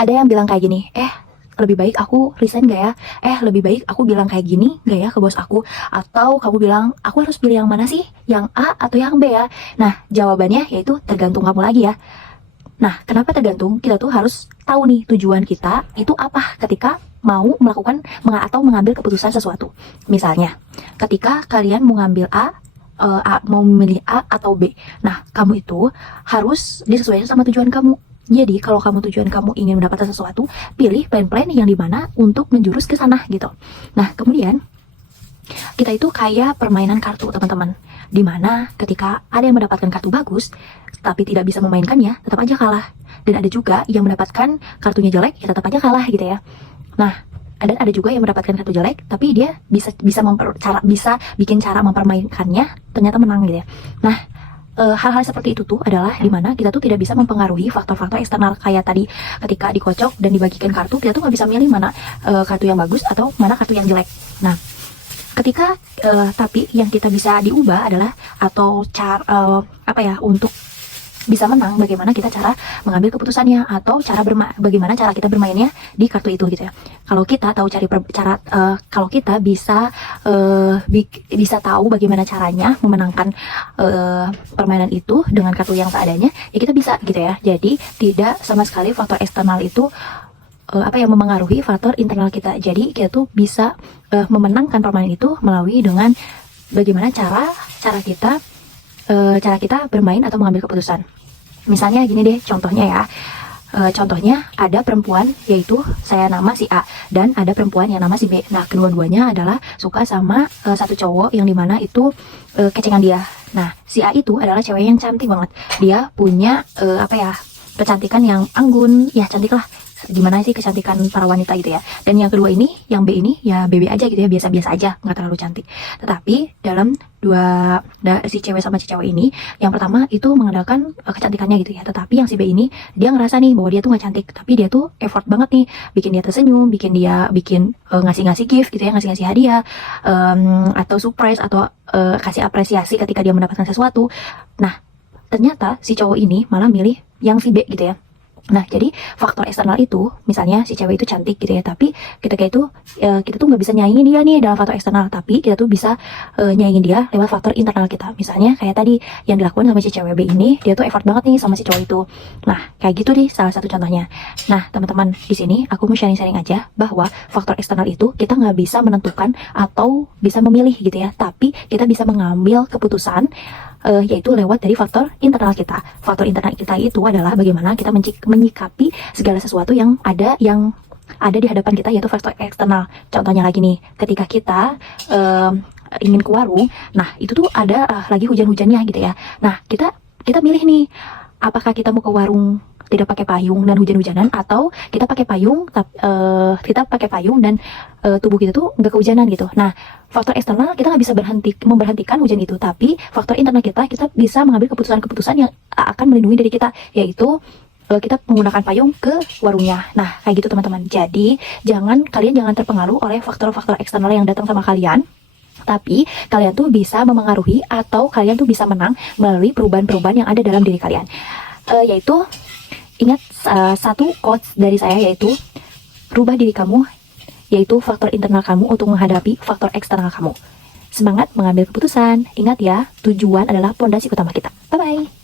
ada yang bilang kayak gini, lebih baik aku resign gak ya? Lebih baik aku bilang kayak gini gak ya ke bos aku? Atau kamu bilang, aku harus pilih yang mana sih? Yang A atau yang B ya? Nah, jawabannya yaitu tergantung kamu lagi ya. Nah, kenapa tergantung? Kita tuh harus tahu nih tujuan kita itu apa ketika mau melakukan atau mengambil keputusan sesuatu. Misalnya, ketika kalian mau ngambil mau memilih A atau B. Nah, kamu itu harus disesuaikan sama tujuan kamu. Jadi, kalau tujuan kamu ingin mendapatkan sesuatu, pilih plan-plan yang dimana untuk menjurus ke sana gitu. Nah, kemudian kita itu kayak permainan kartu, teman-teman. Dimana ketika ada yang mendapatkan kartu bagus, tapi tidak bisa memainkannya, tetap aja kalah. Dan ada juga yang mendapatkan kartunya jelek, ya tetap aja kalah gitu ya. Nah, ada juga yang mendapatkan kartu jelek, tapi dia bisa bikin cara mempermainkannya ternyata menang gitu ya. Nah, hal-hal seperti itu tuh adalah dimana kita tuh tidak bisa mempengaruhi faktor-faktor eksternal kayak tadi ketika dikocok dan dibagikan kartu, kita tuh nggak bisa milih mana kartu yang bagus atau mana kartu yang jelek. Nah, ketika tapi yang kita bisa diubah adalah atau cara untuk bisa menang, bagaimana kita cara mengambil keputusannya atau bagaimana cara kita bermainnya di kartu itu gitu ya. Kalau kita tahu kalau kita bisa tahu bagaimana caranya memenangkan permainan itu dengan kartu yang seadanya, ya kita bisa gitu ya. Jadi tidak sama sekali faktor eksternal itu yang memengaruhi faktor internal kita. Jadi kita tuh bisa memenangkan permainan itu melalui dengan bagaimana cara kita bermain atau mengambil keputusan. Misalnya gini deh, contohnya ya. Contohnya ada perempuan, yaitu saya nama si A, dan ada perempuan yang nama si B. Nah, kedua-duanya adalah suka sama satu cowok yang dimana itu kecengan dia. Nah, si A itu adalah cewek yang cantik banget. Dia punya kecantikan yang anggun, ya cantik lah. Gimana sih kecantikan para wanita gitu ya. Dan yang kedua ini, yang B ini ya BB aja gitu ya, biasa-biasa aja, nggak terlalu cantik. Tetapi dalam si cewek sama si cewek ini, yang pertama itu mengandalkan kecantikannya gitu ya. Tetapi yang si B ini, dia ngerasa nih bahwa dia tuh nggak cantik, tapi dia tuh effort banget nih, bikin dia tersenyum, bikin ngasih-ngasih gift gitu ya, ngasih-ngasih hadiah, atau surprise, atau kasih apresiasi ketika dia mendapatkan sesuatu. Nah, ternyata si cowok ini malah milih yang si B gitu ya. Nah, jadi faktor eksternal itu, misalnya si cewek itu cantik gitu ya, tapi ketika itu kita tuh nggak bisa nyaingin dia nih dalam faktor eksternal, tapi kita tuh bisa nyaingin dia lewat faktor internal kita. Misalnya kayak tadi yang dilakukan sama si cewek B ini, dia tuh effort banget nih sama si cowok itu. Nah, kayak gitu nih salah satu contohnya. Nah, teman-teman, di sini aku mau sharing-sharing aja bahwa faktor eksternal itu kita nggak bisa menentukan atau bisa memilih gitu ya, tapi kita bisa mengambil keputusan yaitu lewat dari faktor internal kita. Faktor internal kita itu adalah bagaimana kita menyikapi segala sesuatu yang ada di hadapan kita, yaitu faktor eksternal. Contohnya lagi nih, ketika kita ingin ke warung, nah itu tuh ada lagi hujan-hujannya gitu ya. Nah, kita milih nih, apakah kita mau ke warung tidak pakai payung dan hujan-hujanan, atau kita pakai payung dan tubuh kita tuh nggak kehujanan gitu. Nah, faktor eksternal kita nggak bisa memberhentikan hujan itu, tapi faktor internal kita bisa mengambil keputusan-keputusan yang akan melindungi diri kita, yaitu kita menggunakan payung ke warungnya. Nah, kayak gitu teman-teman. Jadi kalian jangan terpengaruh oleh faktor-faktor eksternal yang datang sama kalian, tapi kalian tuh bisa memengaruhi atau kalian tuh bisa menang melalui perubahan-perubahan yang ada dalam diri kalian. Yaitu ingat satu quotes dari saya, yaitu rubah diri kamu, yaitu faktor internal kamu untuk menghadapi faktor eksternal kamu. Semangat mengambil keputusan. Ingat ya, tujuan adalah pondasi utama kita. Bye-bye.